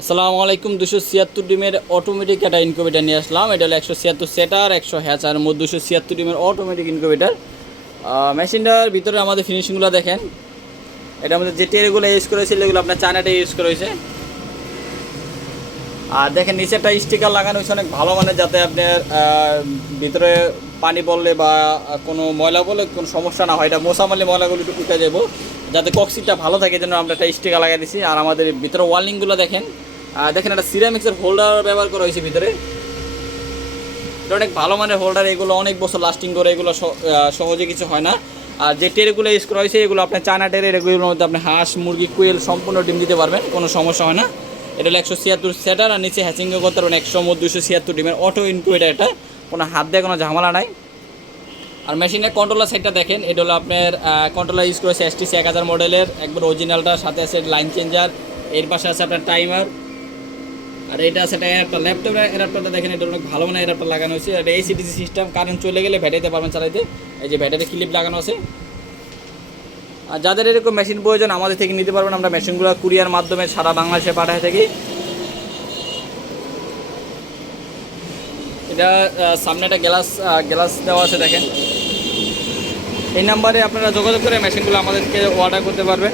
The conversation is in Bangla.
আসসালামু আলাইকুম দুশো ছিয়াত্তর ডিমের অটোমেটিক একটা ইনকিউবেটার নিয়ে আসলাম। এটা হলো একশো ছিয়াত্তর সেটার একশো হ্যাচার মধ্যে দুশো ছিয়াত্তর ডিমের অটোমেটিক ইনকিউবেটার মেশিনটার ভিতরে আমাদের ফিনিশিংগুলো দেখেন। এটা আমাদের যে টেরেগুলো ইউজ করেছে এগুলো আপনার চায়নাটা ইউজ করা হয়েছে। আর দেখেন নিচে একটা স্টিকার লাগানো হয়েছে অনেক ভালো মানে যাতে আপনার ভিতরে পানি পড়লে বা কোনো ময়লা বলে কোনো সমস্যা না হয়। এটা মশা মারলে ময়লাগুলো একটু উঠে যাব যাতে কক্সিটা ভালো থাকে জন্য আমরা একটা স্টিকার লাগিয়ে দিছি। আর আমাদের ভিতরে ওয়ার্লিংগুলো দেখেন। দেখেন একটা সিরামিক্সের হোল্ডার ব্যবহার করা হয়েছে ভিতরে। এটা অনেক ভালো মানের হোল্ডার, এগুলো অনেক বছর লাস্টিং করে, এগুলো সহজে কিছু হয় না। আর যে টেরেগুলো ইউজ করা হয়েছে, এগুলো আপনার চায়না টেরের এগুলোর মধ্যে আপনি হাঁস, মুরগি, কুয়েল সম্পূর্ণ ডিম দিতে পারবেন, কোনো সমস্যা হয় না। এটা হলো একশো ছিয়াত্তর সেটার, আর নিচে হ্যাচিংও করতে পারবেন একশো দুশো ছিয়াত্তর ডিমের অটো ইনটু এটা। এটা কোনো হাত দিয়ে কোনো ঝামেলা নাই। আর মেশিনের কন্ট্রোলার সাইডটা দেখেন, এটা হলো আপনার কন্ট্রোলার ইউজ করেছে এস টি সি এক হাজার মডেলের একবার অরিজিনালটা সাথে আছে লাইন চেঞ্জার এর পাশে আছে আপনার টাইমার আর এটা আছে একটা একটা ল্যাপটপের অ্যাডাপ্টারটা দেখেন, এটা অনেক ভালো মানে অ্যাডাপ্টার লাগানো হয়েছে। এটা এসিডিসি সিস্টেম কারেন্ট চলে গেলে ব্যাটারিতে পারবেন চালাইতে। এই যে ব্যাটারি ক্লিপ লাগানো আছে। আর যাদের এরকম মেশিন প্রয়োজন, আমাদের থেকে নিতে পারবেন। আমরা মেশিনগুলো কুরিয়ার মাধ্যমে সারা বাংলাদেশে পাঠায় থাকি। এটা সামনে একটা গ্লাস গ্লাস দেওয়া আছে, দেখেন। এই নাম্বারে আপনারা যোগাযোগ করে মেশিনগুলো আমাদেরকে অর্ডার করতে পারবেন।